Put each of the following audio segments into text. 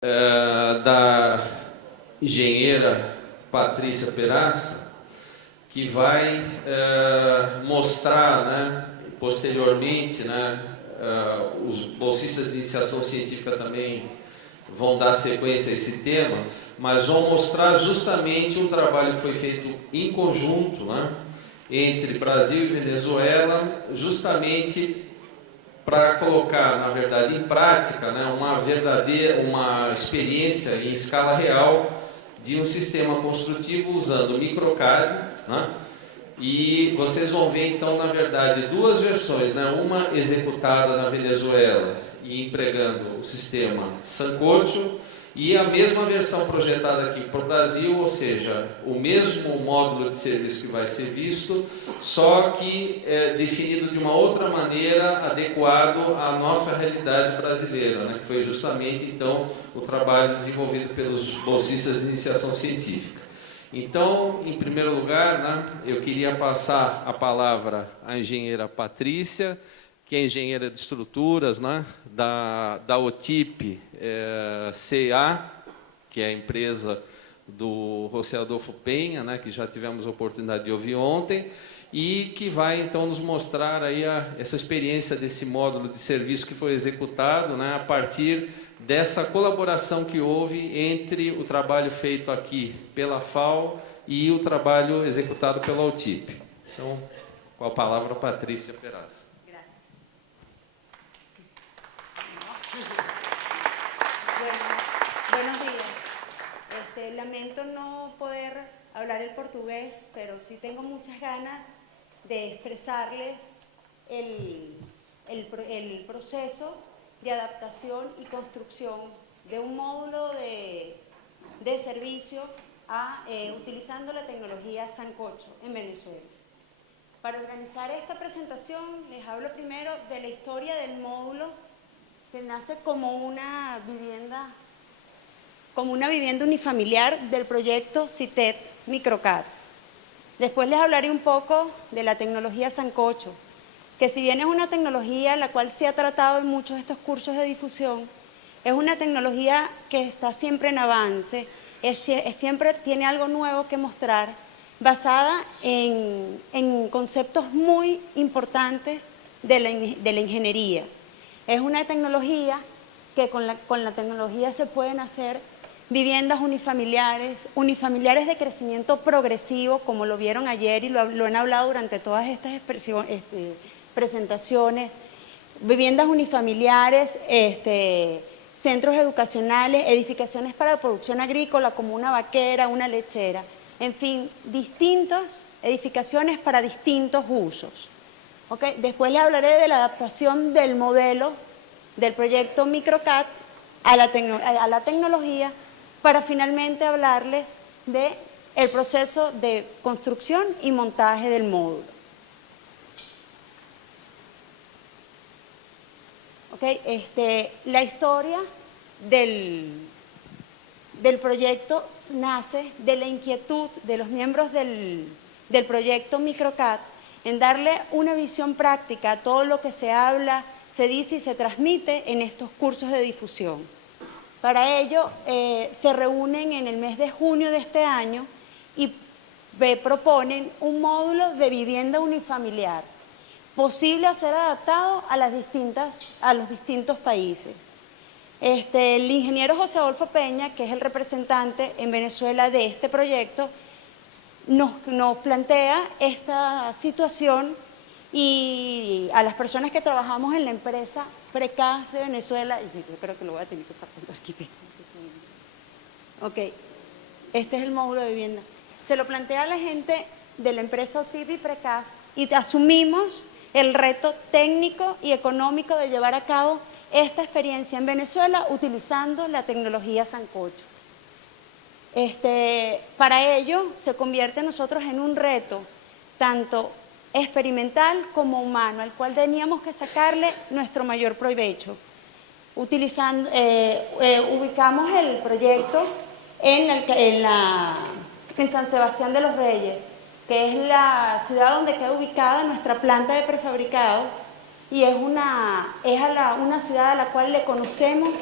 da engenheira Patrícia Peraça, que vai mostrar, né, posteriormente, né, os bolsistas de iniciação científica também vão dar sequência a esse tema, mas vão mostrar justamente um trabalho que foi feito em conjunto, né, entre Brasil e Venezuela, justamente para colocar, na verdade, em prática, né, uma experiência em escala real de um sistema construtivo usando o microcad, né, e vocês vão ver então, na verdade, duas versões, né, uma executada na Venezuela e empregando o sistema Sancocho, e a mesma versão projetada aqui para o Brasil, ou seja, o mesmo módulo de serviço que vai ser visto, só que definido de uma outra maneira, adequado à nossa realidade brasileira, né? Que foi justamente, então, o trabalho desenvolvido pelos bolsistas de iniciação científica. Então, em primeiro lugar, né, eu queria passar a palavra à engenheira Patrícia, que é engenheira de estruturas, né, da OTIP CA, que é a empresa do José Adolfo Penha, né, que já tivemos a oportunidade de ouvir ontem, e que vai, então, nos mostrar aí essa experiência desse módulo de serviço que foi executado, né, a partir dessa colaboração que houve entre o trabalho feito aqui pela FAO e o trabalho executado pela OTIP. Então, com a palavra, Patrícia Peraça. Buenos días. Lamento no poder hablar el portugués, pero sí tengo muchas ganas de expresarles el proceso de adaptación y construcción de un módulo de servicio utilizando la tecnología Sancocho en Venezuela. Para organizar esta presentación les hablo primero de la historia del módulo, que nace como una vivienda unifamiliar del proyecto CITET Microcad. Después les hablaré un poco de la tecnología Sancocho, que si bien es una tecnología la cual se ha tratado en muchos de estos cursos de difusión, es una tecnología que está siempre en avance, siempre tiene algo nuevo que mostrar, basada en conceptos muy importantes de la ingeniería. Es una tecnología que con la tecnología se pueden hacer viviendas unifamiliares de crecimiento progresivo, como lo vieron ayer y lo han hablado durante todas estas presentaciones, viviendas unifamiliares, centros educacionales, edificaciones para producción agrícola como una vaquera, una lechera, en fin, distintas edificaciones para distintos usos. ¿Okay? Después les hablaré de la adaptación del modelo del proyecto Microcad a la tecnología, para finalmente hablarles del proceso de construcción y montaje del módulo. ¿Okay? La historia del proyecto nace de la inquietud de los miembros del proyecto Microcad en darle una visión práctica a todo lo que se habla, se dice y se transmite en estos cursos de difusión. Para ello se reúnen en el mes de junio de este año y proponen un módulo de vivienda unifamiliar, posible a ser adaptado a los distintos países. El ingeniero José Adolfo Peña, que es el representante en Venezuela de este proyecto, nos plantea esta situación, y a las personas que trabajamos en la empresa Precas de Venezuela, yo creo que lo voy a tener que pasar aquí. Ok, este es el módulo de vivienda. Se lo plantea a la gente de la empresa OTIP y Precas y asumimos el reto técnico y económico de llevar a cabo esta experiencia en Venezuela utilizando la tecnología Sancocho. Para ello se convierte nosotros en un reto tanto experimental como humano, al cual teníamos que sacarle nuestro mayor provecho. Ubicamos el proyecto en San Sebastián de los Reyes, que es la ciudad donde queda ubicada nuestra planta de prefabricados, y es una ciudad a la cual le conocemos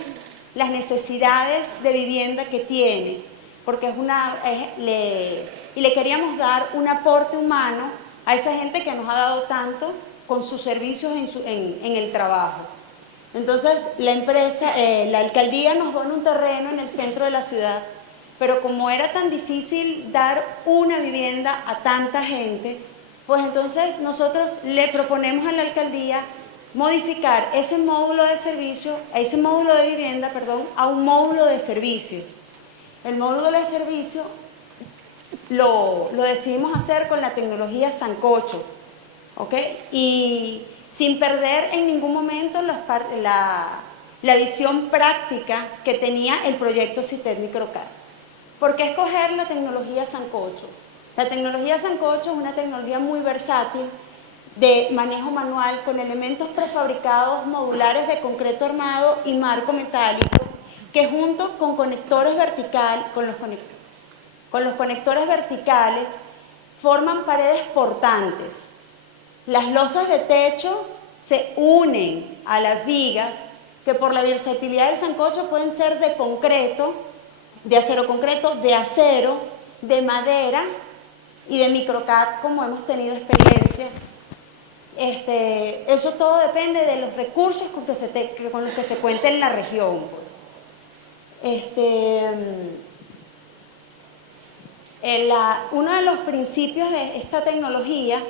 las necesidades de vivienda que tiene, porque y le queríamos dar un aporte humano a esa gente que nos ha dado tanto con sus servicios en el trabajo. Entonces, la alcaldía nos dona un terreno en el centro de la ciudad, pero como era tan difícil dar una vivienda a tanta gente, pues entonces nosotros le proponemos a la alcaldía modificar ese módulo de servicio, ese módulo de vivienda, perdón, a un módulo de servicio. El módulo de servicio lo decidimos hacer con la tecnología Sancocho, ¿ok? Y sin perder en ningún momento la visión práctica que tenía el proyecto CITED Microcad. ¿Por qué escoger la tecnología Sancocho? La tecnología Sancocho es una tecnología muy versátil de manejo manual con elementos prefabricados modulares de concreto armado y marco metálico que junto con conectores verticales, con los conectores verticales forman paredes portantes. Las losas de techo se unen a las vigas que por la versatilidad del sancocho pueden ser de concreto, de acero concreto, de acero, de madera y de microcad, como hemos tenido experiencia. Eso todo depende de los recursos con los que se cuenta en la región. Uno de los principios de esta tecnología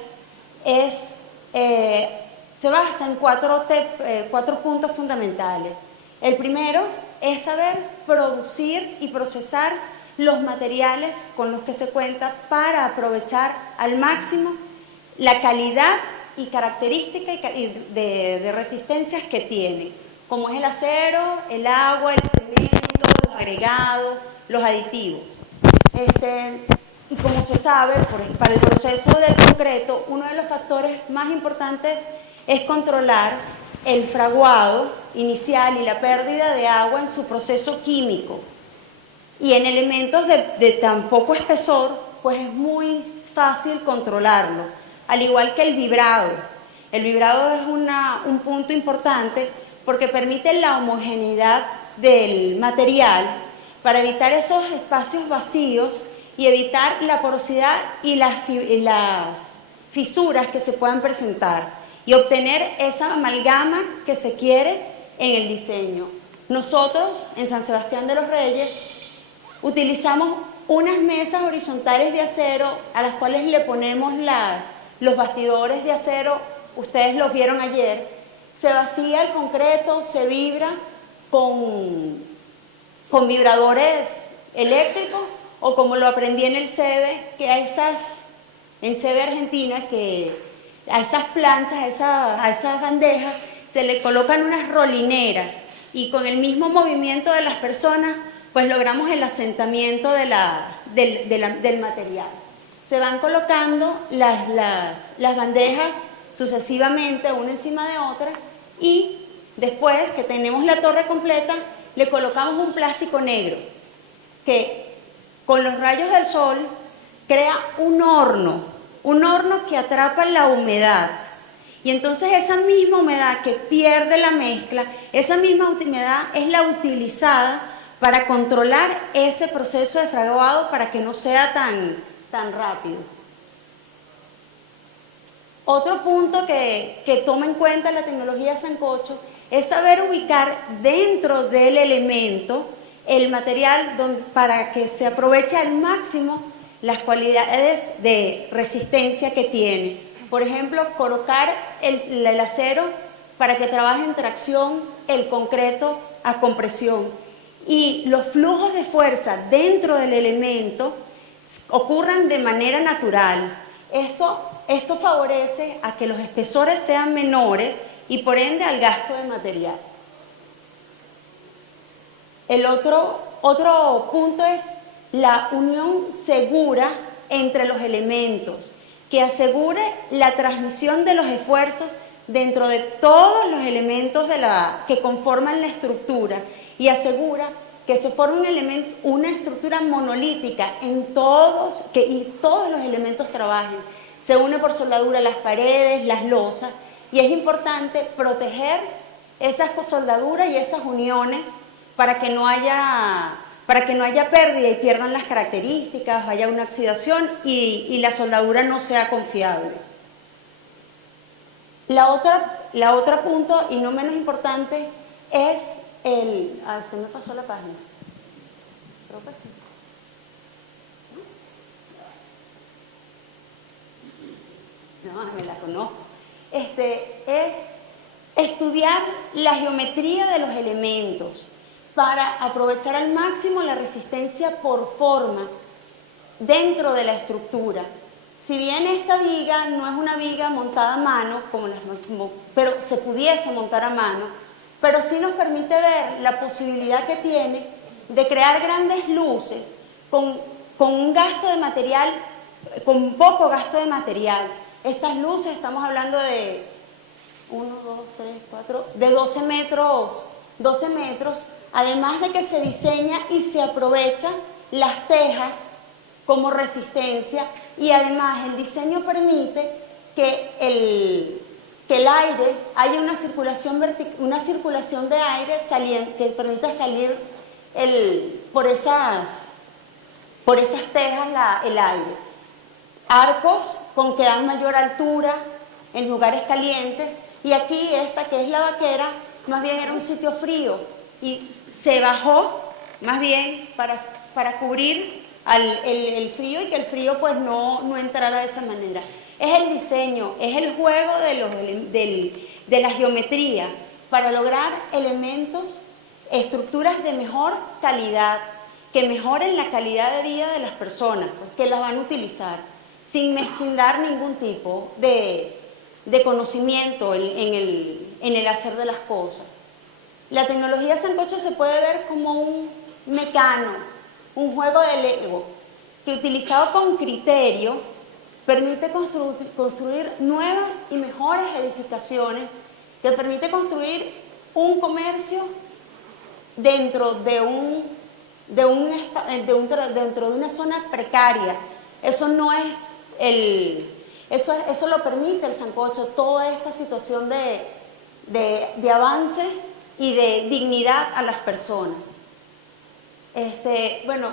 se basa en cuatro puntos fundamentales. El primero es saber producir y procesar los materiales con los que se cuenta para aprovechar al máximo la calidad y características de resistencias que tiene, como es el acero, el agua, el cemento, los agregados, los aditivos. Y como se sabe, para el proceso del concreto, uno de los factores más importantes es controlar el fraguado inicial y la pérdida de agua en su proceso químico. Y en elementos de tan poco espesor, pues es muy fácil controlarlo, al igual que el vibrado. El vibrado es un punto importante porque permite la homogeneidad del material para evitar esos espacios vacíos y evitar la porosidad y las fisuras que se puedan presentar y obtener esa amalgama que se quiere en el diseño. Nosotros, en San Sebastián de los Reyes, utilizamos unas mesas horizontales de acero a las cuales le ponemos los bastidores de acero, ustedes los vieron ayer. Se vacía el concreto, se vibra con vibradores eléctricos, o como lo aprendí en el CEBE, que en CEBE Argentina, que a esas planchas, a esas bandejas, se le colocan unas rolineras y con el mismo movimiento de las personas, pues logramos el asentamiento del material. Se van colocando las bandejas sucesivamente, una encima de otra, y después que tenemos la torre completa, le colocamos un plástico negro que con los rayos del sol crea un horno que atrapa la humedad. Y entonces esa misma humedad que pierde la mezcla, esa misma humedad es la utilizada para controlar ese proceso de fraguado para que no sea tan rápido. Otro punto que toma en cuenta la tecnología Sancocho es saber ubicar dentro del elemento el material para que se aproveche al máximo las cualidades de resistencia que tiene. Por ejemplo, colocar el acero para que trabaje en tracción, el concreto a compresión. Y los flujos de fuerza dentro del elemento ocurran de manera natural. Esto favorece a que los espesores sean menores y por ende al gasto de material. El otro punto es la unión segura entre los elementos, que asegure la transmisión de los esfuerzos dentro de todos los elementos que conforman la estructura y asegura que se forme una estructura monolítica y todos los elementos trabajen. Se une por soldadura las paredes, las losas, y es importante proteger esas soldaduras y esas uniones para que no haya pérdida y pierdan las características, haya una oxidación y la soldadura no sea confiable. La otra punto, y no menos importante, es el... Ah, usted me pasó la página. Creo que sí. No, me la conozco. Es estudiar la geometría de los elementos para aprovechar al máximo la resistencia por forma dentro de la estructura. Si bien esta viga no es una viga montada a mano, pero se pudiese montar a mano, pero sí nos permite ver la posibilidad que tiene de crear grandes luces con un gasto de material, con poco gasto de material. Estas luces, estamos hablando de 1, 2, 3, 4, de 12 metros, además de que se diseña y se aprovecha las tejas como resistencia, y además el diseño permite que el aire, haya una circulación de aire que permita salir por esas tejas el aire. Arcos que dan mayor altura en lugares calientes, y aquí esta que es la vaquera, más bien era un sitio frío y se bajó más bien para cubrir el frío, y que el frío pues no entrara de esa manera. Es el diseño, es el juego de la geometría para lograr elementos, estructuras de mejor calidad, que mejoren la calidad de vida de las personas que las van a utilizar, sin mezquindar ningún tipo de conocimiento en el hacer de las cosas. La tecnología sancocho se puede ver como un mecano, un juego de Lego, que utilizado con criterio permite construir nuevas y mejores edificaciones, que permite construir un comercio dentro de una zona precaria. Eso no es eso lo permite el sancocho, toda esta situación de avance y de dignidad a las personas. Bueno,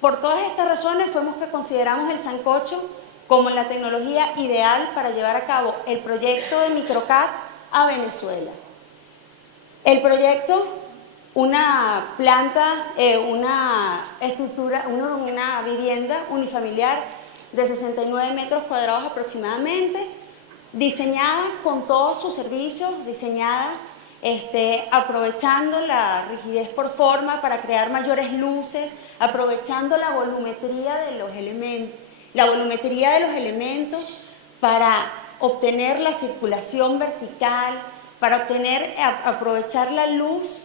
por todas estas razones fuimos que consideramos el sancocho como la tecnología ideal para llevar a cabo el proyecto de Microcad a Venezuela. El proyecto, una planta, una estructura, una vivienda unifamiliar de 69 metros cuadrados aproximadamente, diseñada con todos sus servicios, diseñada aprovechando la rigidez por forma para crear mayores luces, aprovechando la volumetría de los elementos para obtener la circulación vertical, para aprovechar la luz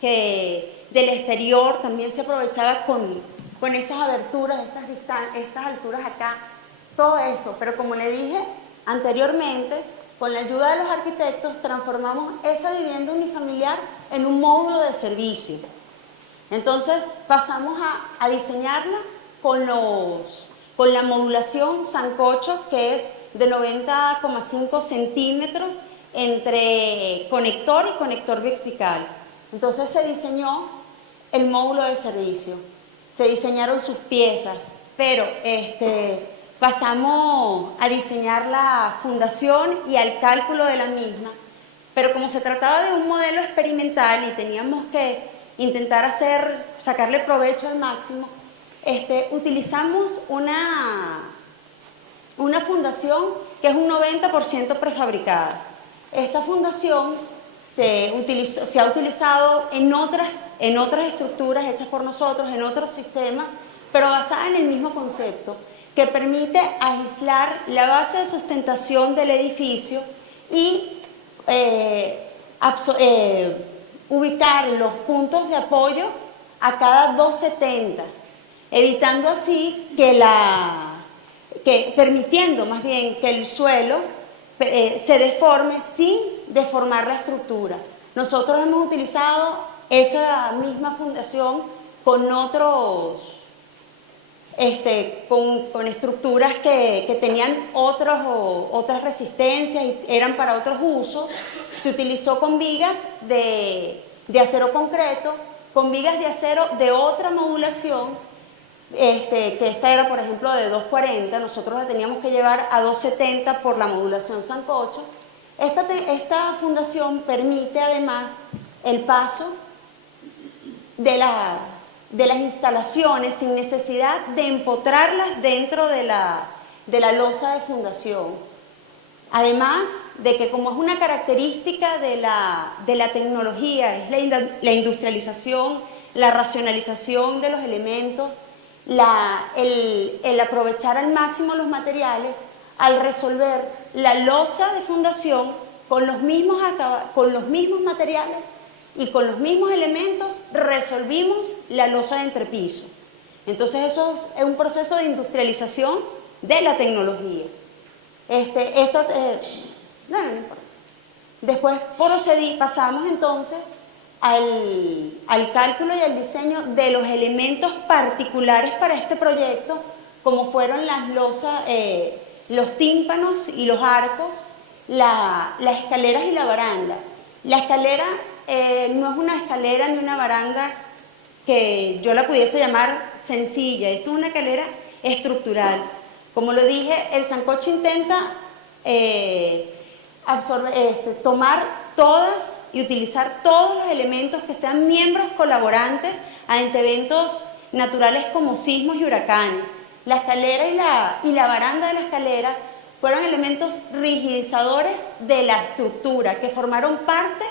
que del exterior también se aprovechaba con esas aberturas, estas alturas acá, todo eso. Pero como le dije anteriormente, con la ayuda de los arquitectos transformamos esa vivienda unifamiliar en un módulo de servicio. Entonces pasamos a diseñarla con la modulación sancocho, que es de 90,5 centímetros entre conector y conector vertical. Entonces se diseñó el módulo de servicio, se diseñaron sus piezas, pero pasamos a diseñar la fundación y al cálculo de la misma. Pero como se trataba de un modelo experimental y teníamos que intentar sacarle provecho al máximo, utilizamos una fundación que es un 90% prefabricada. Esta fundación se ha utilizado en otras estructuras hechas por nosotros, en otros sistemas, pero basada en el mismo concepto, que permite aislar la base de sustentación del edificio y ubicar los puntos de apoyo a cada 270, evitando así permitiendo más bien que el suelo se deforme sin deformar la estructura. Nosotros hemos utilizado esa misma fundación con con estructuras que tenían otras resistencias y eran para otros usos. Se utilizó con vigas de acero concreto con vigas de acero de otra modulación, que esta era, por ejemplo, de 240, nosotros la teníamos que llevar a 270 por la modulación sancocho. Esta fundación permite además el paso de las instalaciones sin necesidad de empotrarlas dentro de la losa de fundación. Además de que, como es una característica de la tecnología, es la industrialización, la racionalización de los elementos, el aprovechar al máximo los materiales, al resolver la losa de fundación con los mismos materiales y con los mismos elementos, resolvimos la losa de entrepiso. Entonces eso es un proceso de industrialización de la tecnología. No importa. Después pasamos entonces al cálculo y al diseño de los elementos particulares para este proyecto, como fueron las losas, los tímpanos y los arcos, las escaleras y la baranda. La escalera no es una escalera ni una baranda que yo la pudiese llamar sencilla, esto es una escalera estructural. Como lo dije, el sancocho intenta tomar todas y utilizar todos los elementos que sean miembros colaborantes ante eventos naturales como sismos y huracanes. La escalera y la baranda de la escalera fueron elementos rigidizadores de la estructura, que formaron parte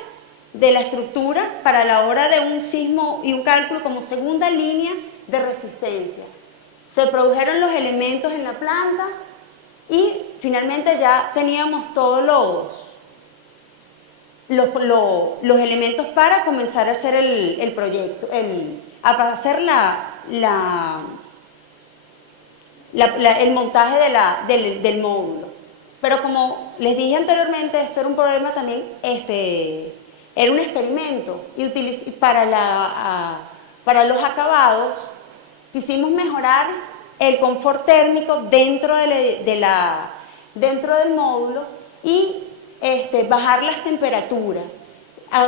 de la estructura para la hora de un sismo y un cálculo como segunda línea de resistencia. Se produjeron los elementos en la planta y finalmente ya teníamos todos los elementos para comenzar a hacer el proyecto, a hacer el montaje del módulo. Pero como les dije anteriormente, esto era un problema también, era un experimento y para los acabados quisimos mejorar el confort térmico dentro del módulo y bajar las temperaturas,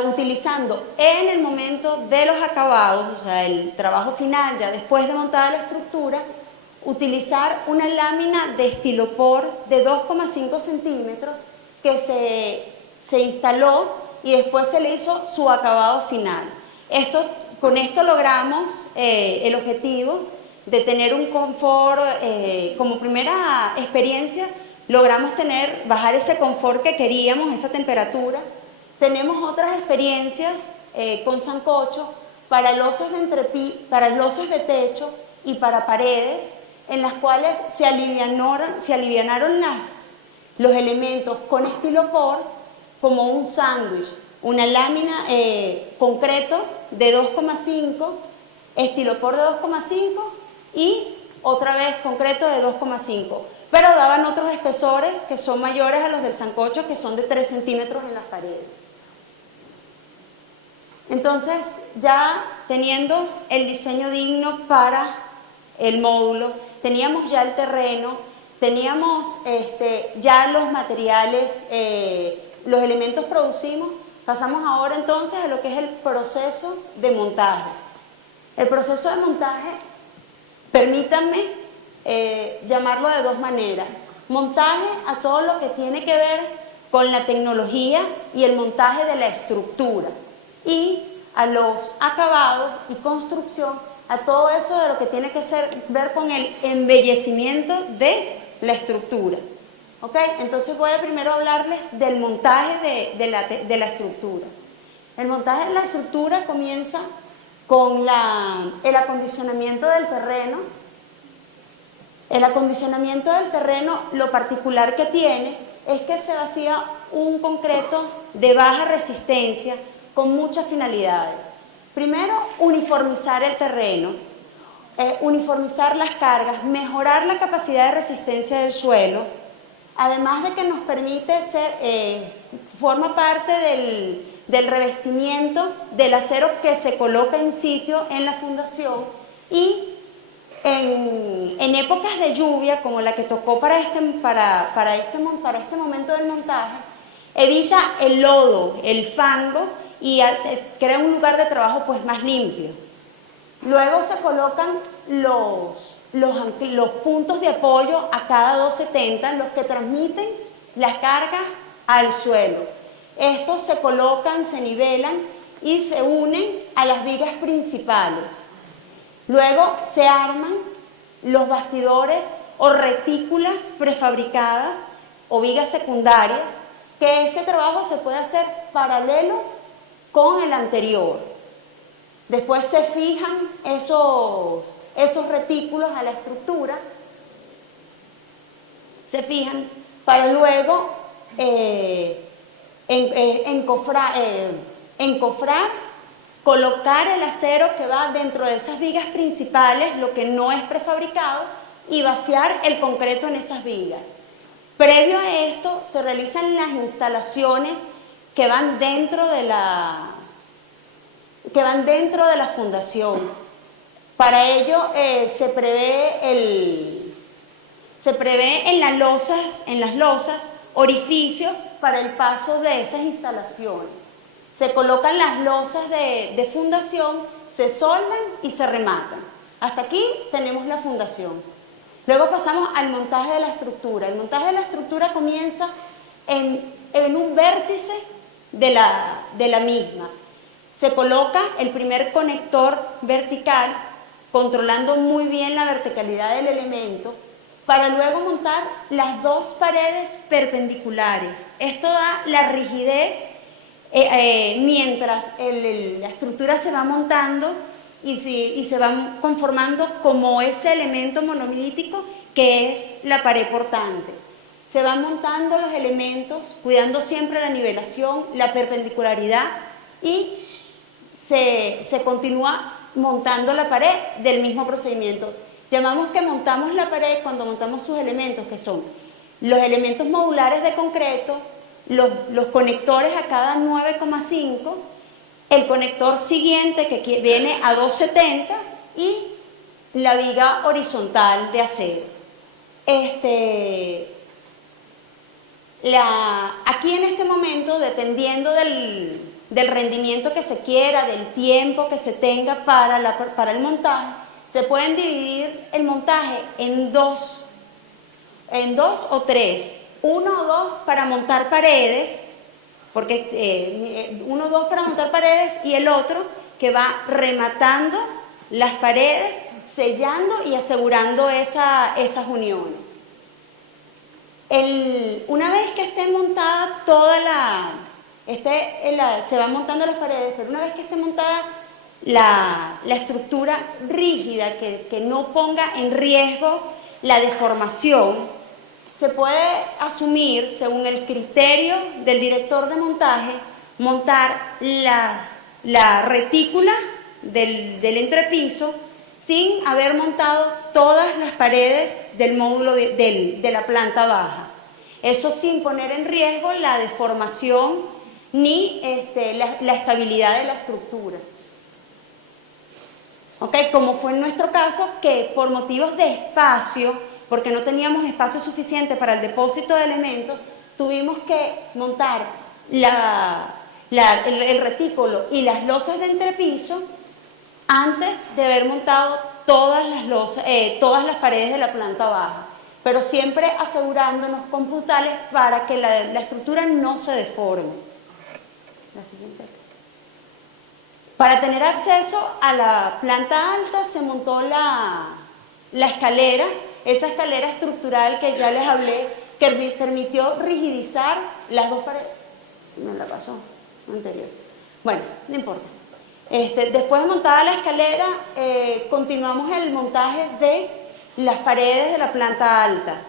utilizando en el momento de los acabados, o sea, el trabajo final, ya después de montada la estructura, utilizar una lámina de estilopor de 2,5 centímetros que se instaló y después se le hizo su acabado final. Con esto logramos el objetivo de tener un confort, como primera experiencia, logramos bajar ese confort que queríamos, esa temperatura. Tenemos otras experiencias con sancocho para losas de techo y para paredes, en las cuales se alivianaron los elementos con estilopor como un sándwich, una lámina concreto de 2,5, estilopor de 2,5 y otra vez concreto de 2,5. Pero daban otros espesores que son mayores a los del sancocho, que son de 3 centímetros en las paredes. Entonces, ya teniendo el diseño digno para el módulo, teníamos ya el terreno, teníamos ya los materiales, los elementos producimos, pasamos ahora entonces a lo que es el proceso de montaje. El proceso de montaje, permítanme llamarlo de dos maneras. Montaje a todo lo que tiene que ver con la tecnología y el montaje de la estructura, y a los acabados y construcción, a todo eso de lo que tiene que ver con el embellecimiento de la estructura. ¿Ok? Entonces voy a primero hablarles del montaje de la estructura. El montaje de la estructura comienza con el acondicionamiento del terreno. El acondicionamiento del terreno, lo particular que tiene es que se vacía un concreto de baja resistencia con muchas finalidades. Primero, uniformizar el terreno, uniformizar las cargas, mejorar la capacidad de resistencia del suelo, además de que nos permite forma parte del revestimiento del acero que se coloca en sitio en la fundación, y en épocas de lluvia como la que tocó para este momento del montaje, evita el lodo, el fango y crea un lugar de trabajo pues más limpio. Luego se colocan los puntos de apoyo a cada 270, los que transmiten las cargas al suelo. Estos se colocan, se nivelan y se unen a las vigas principales. Luego se arman los bastidores o retículas prefabricadas o vigas secundarias, que ese trabajo se puede hacer paralelo con el anterior. Después se fijan esos retículos a la estructura, se fijan para luego encofrar, colocar el acero que va dentro de esas vigas principales, lo que no es prefabricado, y vaciar el concreto en esas vigas. Previo a esto se realizan las instalaciones que van dentro de la fundación. Para ello se prevé en las losas orificios para el paso de esas instalaciones. Se colocan las losas de fundación, se soldan y se rematan. Hasta aquí tenemos la fundación. Luego pasamos al montaje de la estructura. El montaje de la estructura comienza en un vértice de la misma. Se coloca el primer conector vertical, controlando muy bien la verticalidad del elemento, para luego montar las dos paredes perpendiculares. Esto da la rigidez mientras la estructura se va montando y se va conformando como ese elemento monolítico que es la pared portante. Se van montando los elementos, cuidando siempre la nivelación, la perpendicularidad, y se continúa montando la pared del mismo procedimiento. Llamamos que montamos la pared cuando montamos sus elementos, que son los elementos modulares de concreto, los conectores a cada 9,5, el conector siguiente que viene a 270 y la viga horizontal de acero. Aquí en este momento, dependiendo del rendimiento que se quiera, del tiempo que se tenga para el montaje, se pueden dividir el montaje en dos o tres. Uno o dos para montar paredes, uno o dos para montar paredes, y el otro que va rematando las paredes, sellando y asegurando esas uniones. Una vez que esté montada se van montando las paredes, pero una vez que esté montada la estructura rígida, que no ponga en riesgo la deformación, se puede asumir, según el criterio del director de montaje, montar la retícula del entrepiso sin haber montado todas las paredes del módulo de la planta baja. Eso sin poner en riesgo la deformación ni la estabilidad de la estructura. ¿Okay? Como fue en nuestro caso, que por motivos de espacio, porque no teníamos espacio suficiente para el depósito de elementos, tuvimos que montar el retículo y las losas de entrepiso antes de haber montado todas las paredes de la planta baja, pero siempre asegurándonos con puntales para que la estructura no se deforme. La siguiente. Para tener acceso a la planta alta se montó la escalera, esa escalera estructural que ya les hablé, que permitió rigidizar las dos paredes. Me la pasó anterior. Bueno, no importa. Después de montada la escalera, continuamos el montaje de las paredes de la planta alta.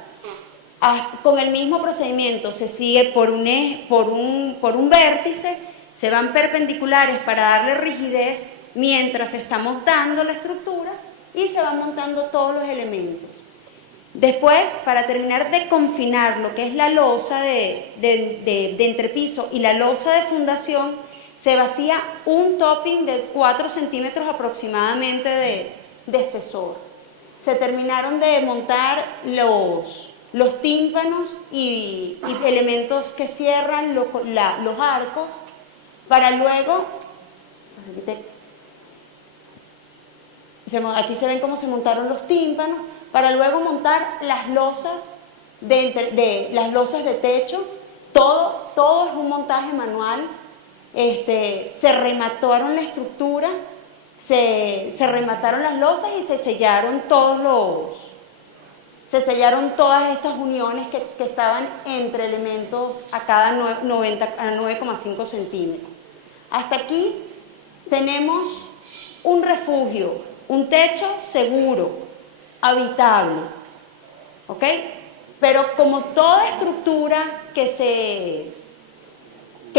Con el mismo procedimiento, se sigue por un vértice, se van perpendiculares para darle rigidez mientras se está montando la estructura y se van montando todos los elementos. Después, para terminar de confinar lo que es la losa de entrepiso y la losa de fundación, se vacía un topping de 4 centímetros aproximadamente de espesor. Se terminaron de montar los tímpanos y elementos que cierran los arcos. para luego, aquí se ven cómo se montaron los tímpanos, para luego montar las losas las losas de techo. Todo es un montaje manual. Se remataron la estructura, se remataron las losas y se sellaron todas estas uniones que estaban entre elementos a cada 9,5 centímetros. Hasta aquí tenemos un refugio, un techo seguro, habitable, ¿ok? Pero como toda estructura que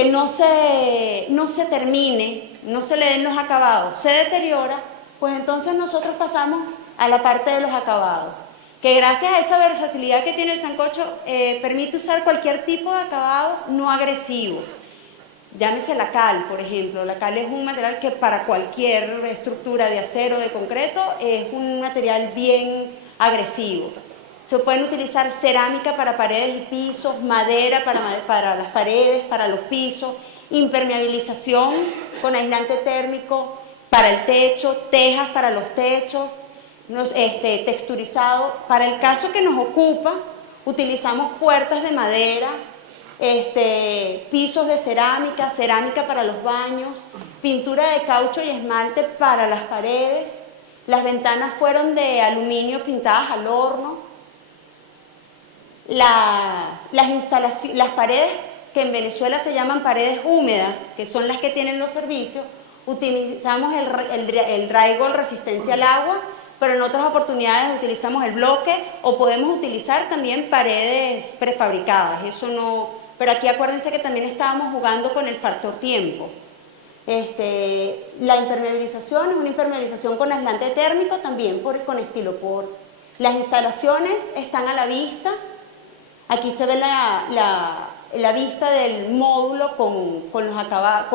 no se termine, no se le den los acabados, se deteriora, pues entonces nosotros pasamos a la parte de los acabados, que gracias a esa versatilidad que tiene el sancocho, permite usar cualquier tipo de acabado no agresivo. Llámese la cal, por ejemplo. La cal es un material que para cualquier estructura de acero o de concreto es un material bien agresivo. Se pueden utilizar cerámica para paredes y pisos, madera para las paredes, para los pisos, impermeabilización con aislante térmico para el techo, tejas para los techos, texturizado. Para el caso que nos ocupa, utilizamos puertas de madera, pisos de cerámica, cerámica para los baños, pintura de caucho y esmalte para las paredes. Las ventanas fueron de aluminio pintadas al horno. Las paredes que en Venezuela se llaman paredes húmedas, que son las que tienen los servicios, utilizamos el drywall resistencia al agua, pero en otras oportunidades utilizamos el bloque o podemos utilizar también paredes prefabricadas. Eso no, pero aquí acuérdense que también estábamos jugando con el factor tiempo. La impermeabilización es una impermeabilización con aislante térmico, también con estilopor. Las instalaciones están a la vista. Aquí se ve la vista del módulo con los acabados,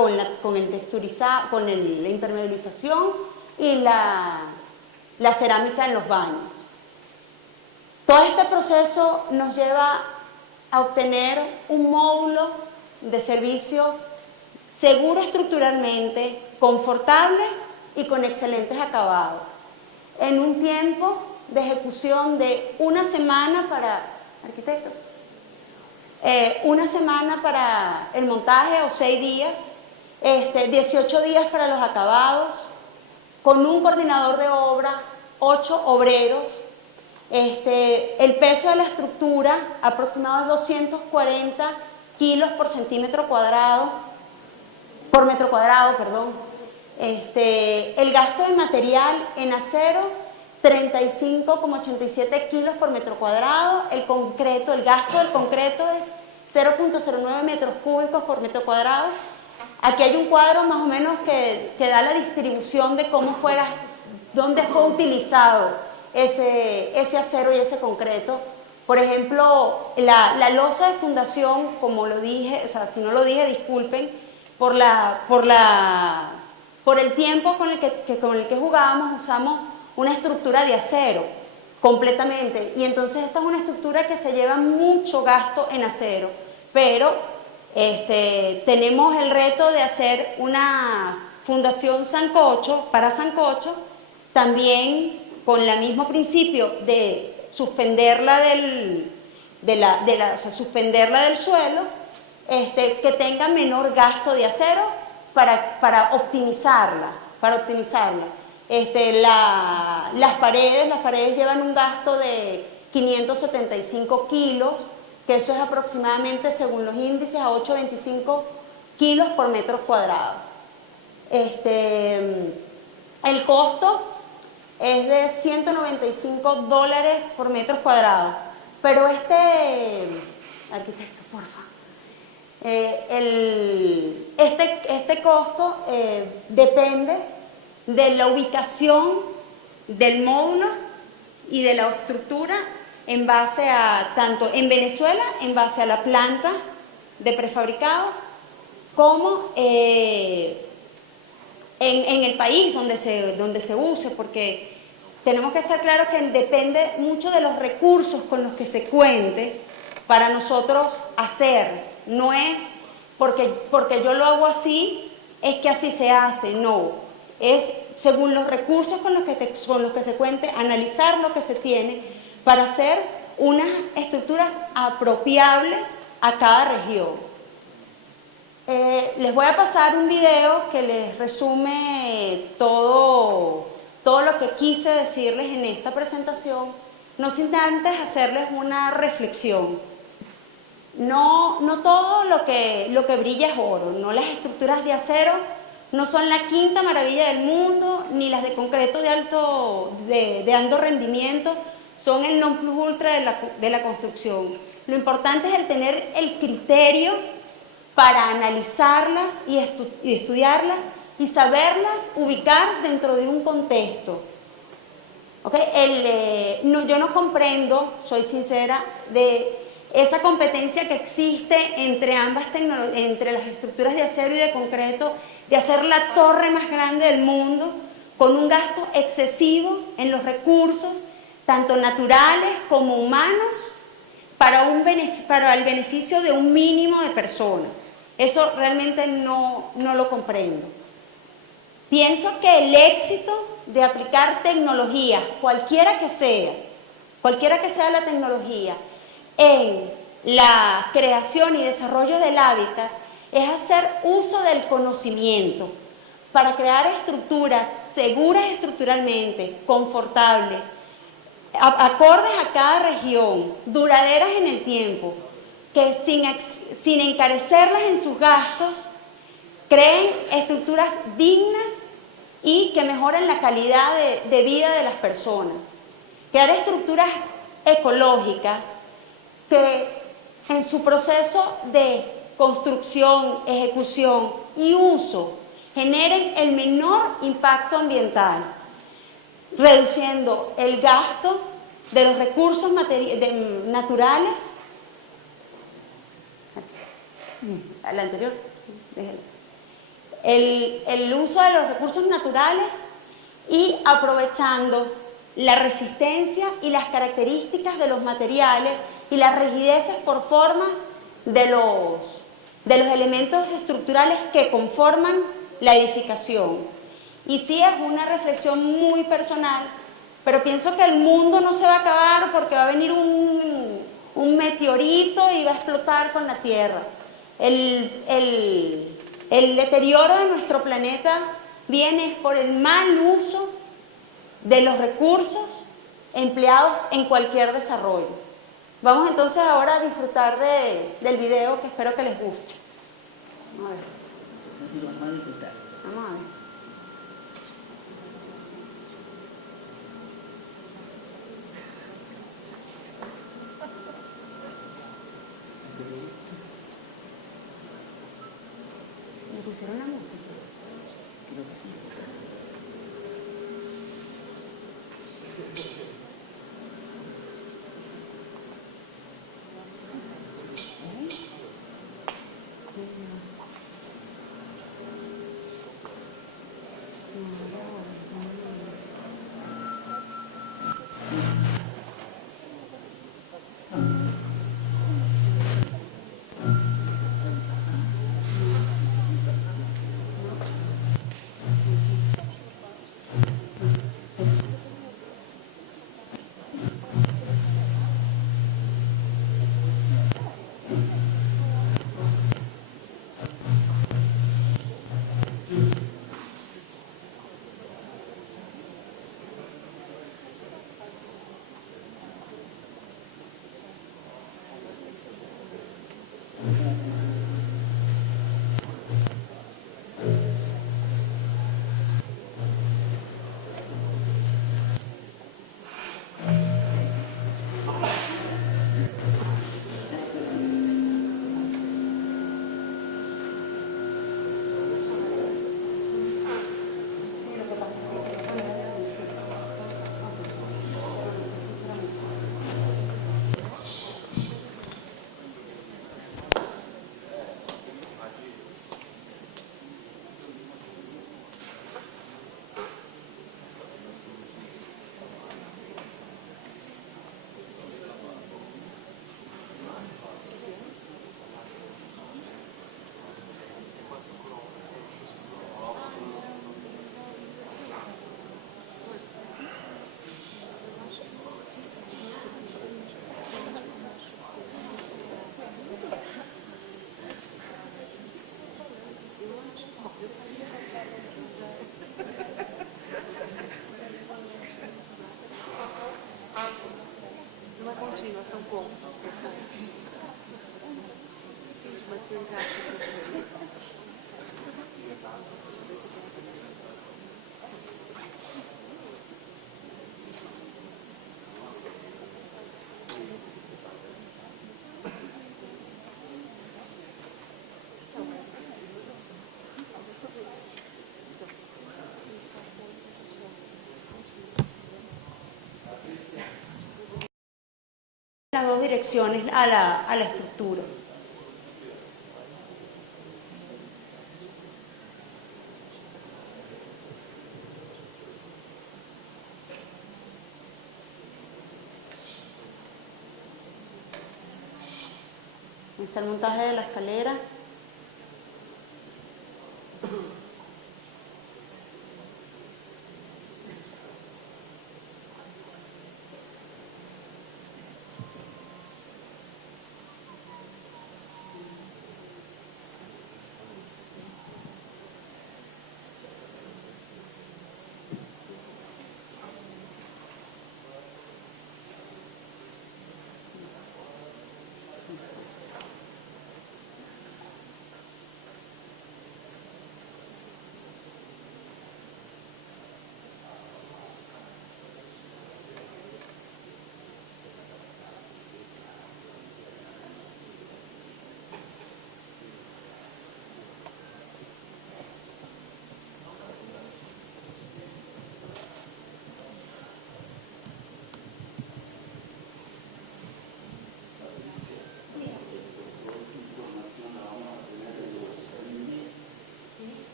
con el texturizado, con la impermeabilización y la cerámica en los baños. Todo este proceso nos lleva a obtener un módulo de servicio seguro estructuralmente, confortable y con excelentes acabados, en un tiempo de ejecución de una semana para arquitectos. Una semana para el montaje o 6 días, 18 días para los acabados, con un coordinador de obra, 8 obreros. El peso de la estructura aproximado es 240 kilos por metro cuadrado, perdón. El gasto de material en acero, 35,87 kilos por metro cuadrado. El gasto del concreto es 0,09 metros cúbicos por metro cuadrado. Aquí hay un cuadro más o menos que da la distribución de dónde fue utilizado ese acero y ese concreto. Por ejemplo, la losa de fundación, como lo dije, o sea, si no lo dije, disculpen, por el tiempo con el que jugábamos, usamos una estructura de acero completamente, y entonces esta es una estructura que se lleva mucho gasto en acero, pero tenemos el reto de hacer una fundación sancocho para sancocho, también con el mismo principio de suspenderla suspenderla del suelo, que tenga menor gasto de acero para optimizarla. Las paredes llevan un gasto de 575 kilos, que eso es aproximadamente, según los índices, a 8,25 kilos por metro cuadrado. El costo es de $195 por metro cuadrado, pero arquitecto, por favor. Este costo depende de la ubicación del módulo y de la estructura en base a, tanto en Venezuela, en base a la planta de prefabricado, como en el país donde se use, porque tenemos que estar claros que depende mucho de los recursos con los que se cuente para nosotros hacer. No es porque yo lo hago así, es que así se hace. No, es según los recursos con los que se cuente, analizar lo que se tiene para hacer unas estructuras apropiables a cada región. Les voy a pasar un video que les resume todo lo que quise decirles en esta presentación, no sin antes hacerles una reflexión. No todo lo que brilla es oro, no las estructuras de acero no son la quinta maravilla del mundo, ni las de concreto de alto rendimiento son el non plus ultra de la construcción. Lo importante es el tener el criterio para analizarlas y estudiarlas y saberlas ubicar dentro de un contexto. ¿Okay? Yo no comprendo, soy sincera, de esa competencia que existe entre entre las estructuras de acero y de concreto, de hacer la torre más grande del mundo con un gasto excesivo en los recursos, tanto naturales como humanos, para el beneficio de un mínimo de personas. Eso realmente no lo comprendo. Pienso que el éxito de aplicar tecnología, cualquiera que sea la tecnología, en la creación y desarrollo del hábitat, es hacer uso del conocimiento para crear estructuras seguras estructuralmente, confortables, acordes a cada región, duraderas en el tiempo, que sin encarecerlas en sus gastos, creen estructuras dignas y que mejoren la calidad de vida de las personas. Crear estructuras ecológicas que en su proceso de construcción, ejecución y uso generen el menor impacto ambiental, reduciendo el gasto de los recursos naturales. La anterior, el uso de los recursos naturales y aprovechando la resistencia y las características de los materiales y las rigideces por formas de los elementos estructurales que conforman la edificación. Y sí, es una reflexión muy personal, pero pienso que el mundo no se va a acabar porque va a venir un meteorito y va a explotar con la Tierra. El deterioro de nuestro planeta viene por el mal uso de los recursos empleados en cualquier desarrollo. Vamos entonces ahora a disfrutar del video, que espero que les guste. Vamos a ver. Vamos a disfrutar. Vamos a ver. ¿Me pusieron la música? Creo que sí. Las dos direcciones a la estructura. Ahí está el montaje de la escalera.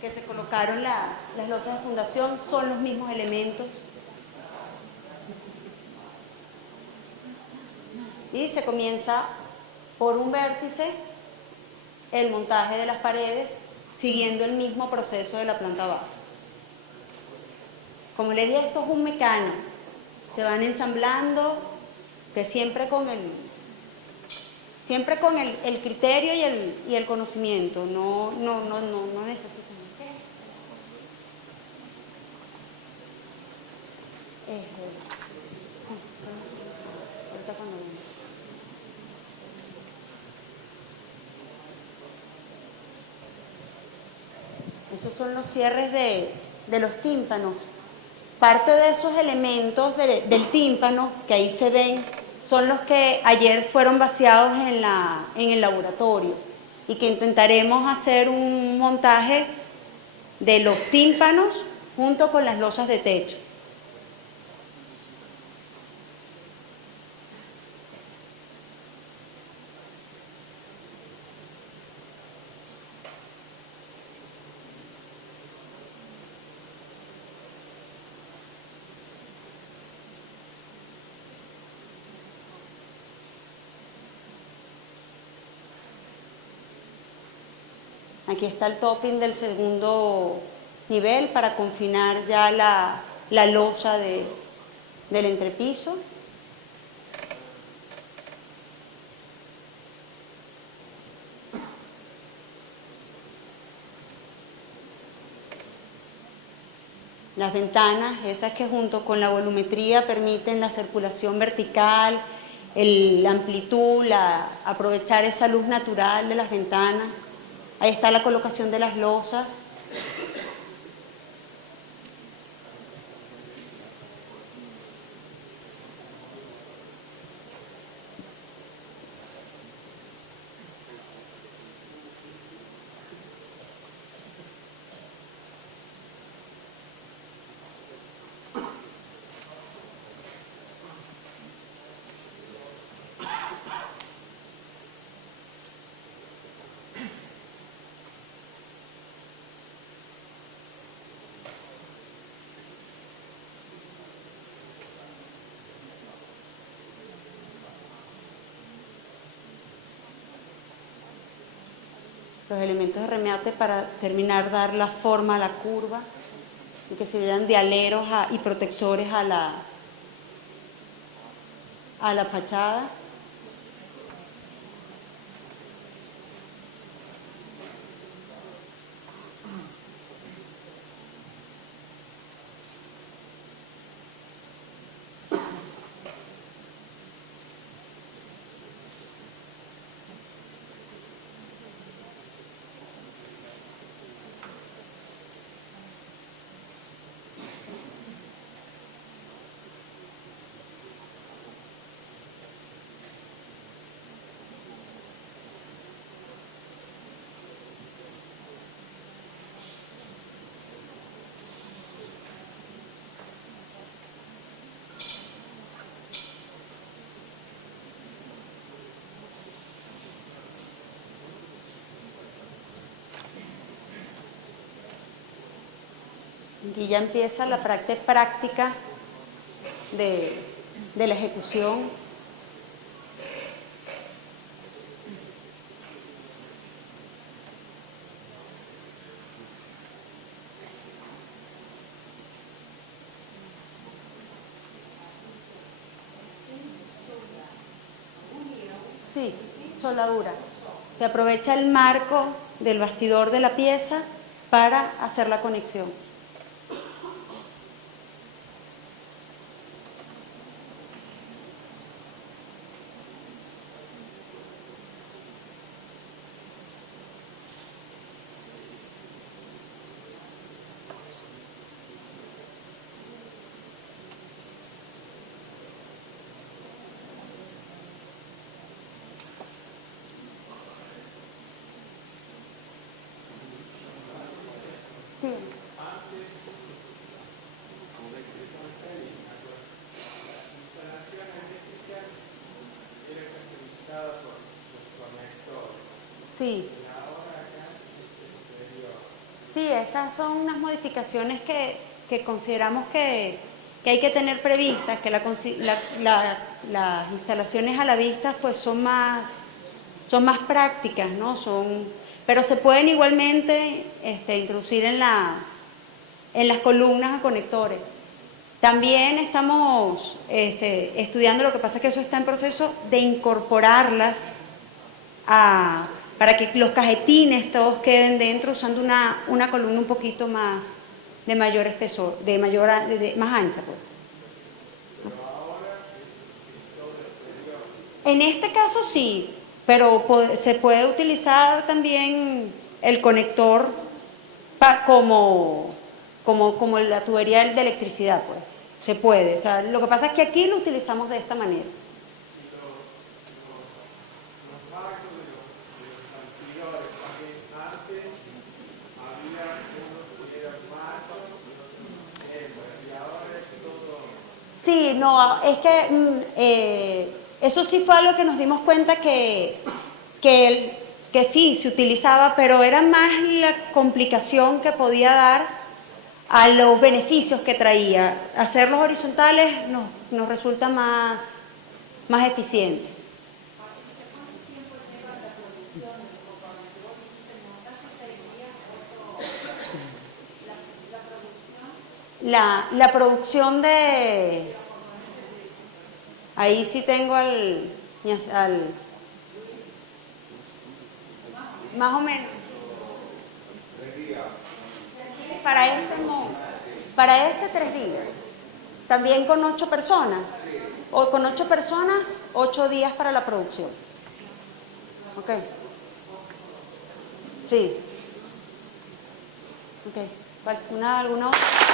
Que se colocaron las losas de fundación, son los mismos elementos. Y se comienza por un vértice el montaje de las paredes, siguiendo el mismo proceso de la planta baja. Como les dije, esto es un mecánico. Se van ensamblando, que siempre con el criterio y el conocimiento. No necesitan. Ahorita cuando venga. Esos son los cierres de los tímpanos. Parte de esos elementos del tímpano que ahí se ven son los que ayer fueron vaciados en el laboratorio y que intentaremos hacer un montaje de los tímpanos junto con las losas de techo. Aquí está el topping del segundo nivel para confinar ya la losa del entrepiso. Las ventanas, esas que junto con la volumetría permiten la circulación vertical, la amplitud, aprovechar esa luz natural de las ventanas. Ahí está la colocación de las losas. los elementos de remate para terminar dar la forma a la curva y que sirvieran de aleros y protectores a la fachada. Aquí ya empieza la parte práctica de la ejecución. Sí, soldadura. Se aprovecha el marco del bastidor de la pieza para hacer la conexión. Sí. Sí. Sí, esas son unas modificaciones que consideramos que hay que tener previstas, que las instalaciones a la vista pues son más prácticas, ¿no? Pero se pueden igualmente introducir en las columnas a conectores. También estamos estudiando, lo que pasa es que eso está en proceso de incorporarlas para que los cajetines todos queden dentro usando una columna un poquito más de mayor espesor, más ancha. Pues. En este caso sí, pero se puede utilizar también el conector como la tubería de electricidad, pues. Se puede. O sea, lo que pasa es que aquí lo utilizamos de esta manera. Sí, no, es que eso sí fue algo que nos dimos cuenta que sí se utilizaba, pero era más la complicación que podía dar a los beneficios que traía. Hacerlos horizontales nos resulta más eficiente. La producción de... Ahí sí tengo al más o menos. Para este no. Para este 3 días. También con 8 personas. O con 8 personas, 8 días para la producción. Ok. Sí. Ok. ¿Alguna otra?